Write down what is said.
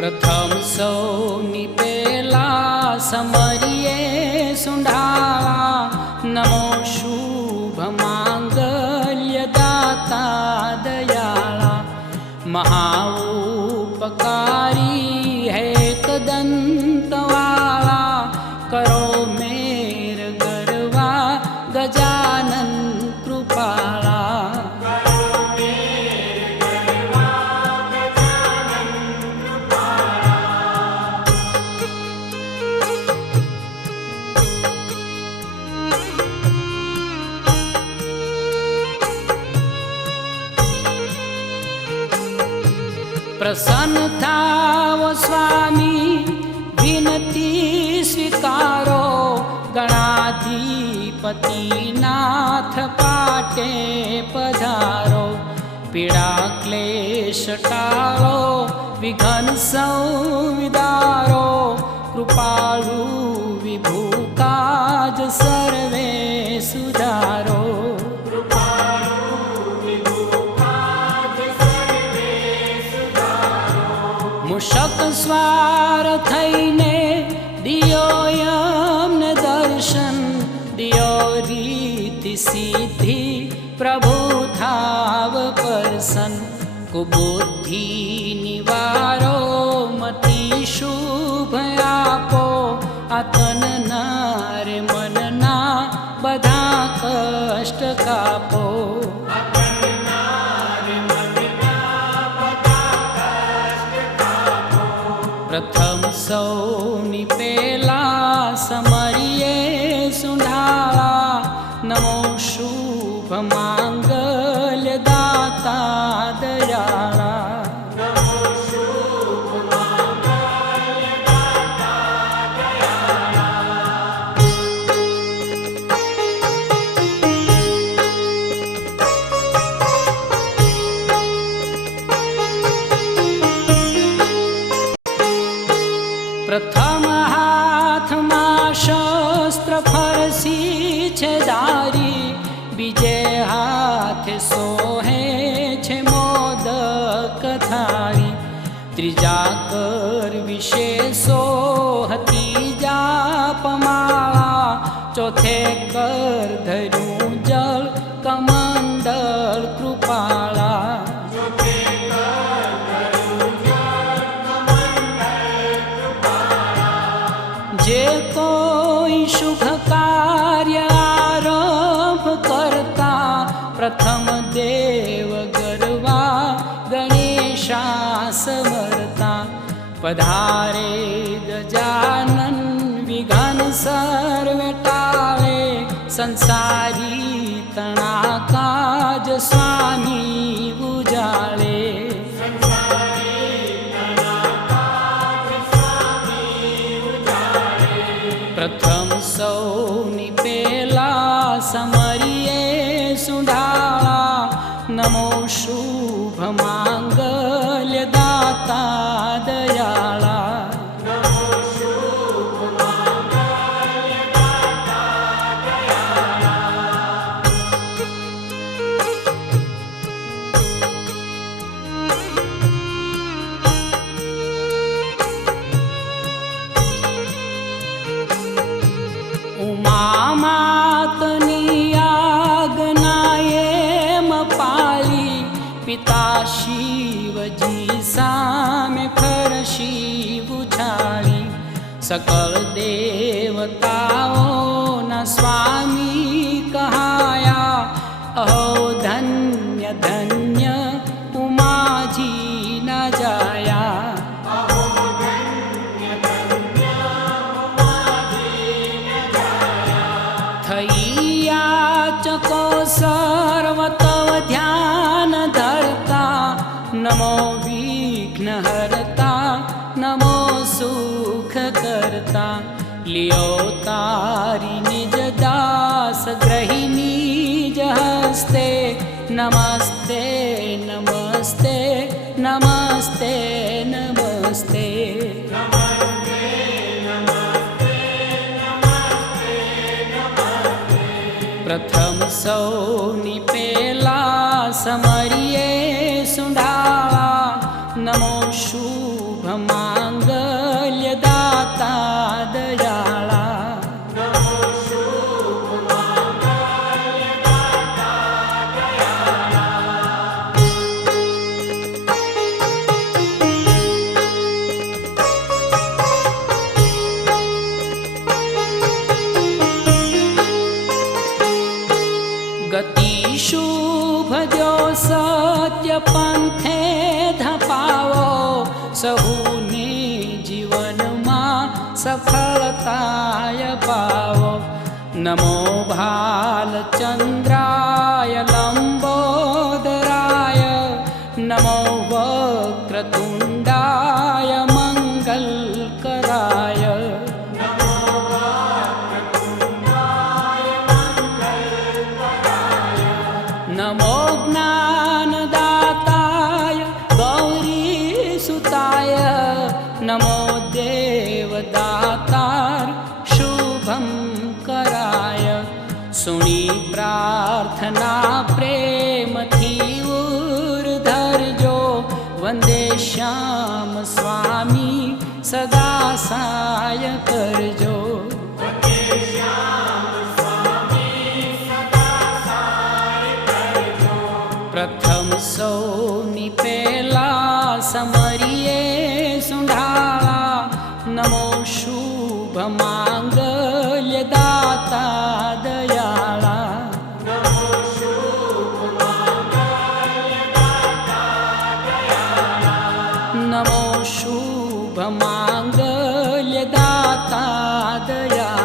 प्रथम सौनी पेला समरिये सुंढावा नमो शुभ मांगल्य दाता दयाला महाउपकारी है एकदंतवाला करो मेर गरवा गजानन कृपाला प्रसन्न थाव स्वामी विनती स्वीकारो गणाधिपति नाथ पाटे पधारो पीड़ा क्लेश टाळो विघ्न संविदारो कृपाळु विभु काज सर्वे सुधारो मूषक स्वार थईने दियो यमने दर्शन दियो रीति सिद्धि प्रभु थाव परसन कुबुद्धि निवारो मति शुभ आपो आतन नारे मनना बधा कष्ट कापो प्रथम सौनी पेला समरिये सुंढावा नमो शुभ मांगल्य दाता दयाला प्रथम हाथ में शस्त्र फरसी छे दारी बीजे हाथ सोहे छे मोदक थारी त्रीजा कर विशेषो हतीजा पमाला चौथे कर धरू जल कमंडल कृपाला जे कोई शुभ कार्य आरंभ करता प्रथम देव गरवा गणेशा समरता पधारे गजानन विघ्न सर्वे टाळे संसारी तना काज स्वामी उजाळे प्रथम सौनी पेला समरिये सुंढावा नमो शुभ मांगल्य दाता दयाला उमामातनी आज्ञाए पाली पिता शिवजी सामे फरशी उछाली सकल देवताओं न स्वामी कहाया अहो धन्य धन्य उमाजी न जाया थैया चको सर्वतव ध्यान धरता नमो विघ्न हरता नमो सुख करता लियो तारी निज दास ग्रही निज हस्ते नमस्ते नमस्ते नमस्ते नमस्ते प्रथम सौनी पेला समरिये सुंढावा नमो शुभ मा પંથે ધપાવો, સહુને જીવનમાં સફળતાય પાવો. નમો ભાલચંદ્રાય લંબોદરાય, નમો વક્રતુંડાય મંગલકરાય. નમો જ્ઞાનદાતાય ગૌરીસુતાય, નમો દેવદાતાર શુભમ કરાય. સુણી પ્રાર્થના પ્રેમથી ઉર્ધરજો, વંદે શ્યામ સ્વામી સદા સાય કરજો. પ્રથમ સૌની પેલા સમરીએ સુંઢાળા, નમો શુભ માંગલ્ય દાતા દયાળા. નમો શુભ માંગલ્ય દાતા દયાળા.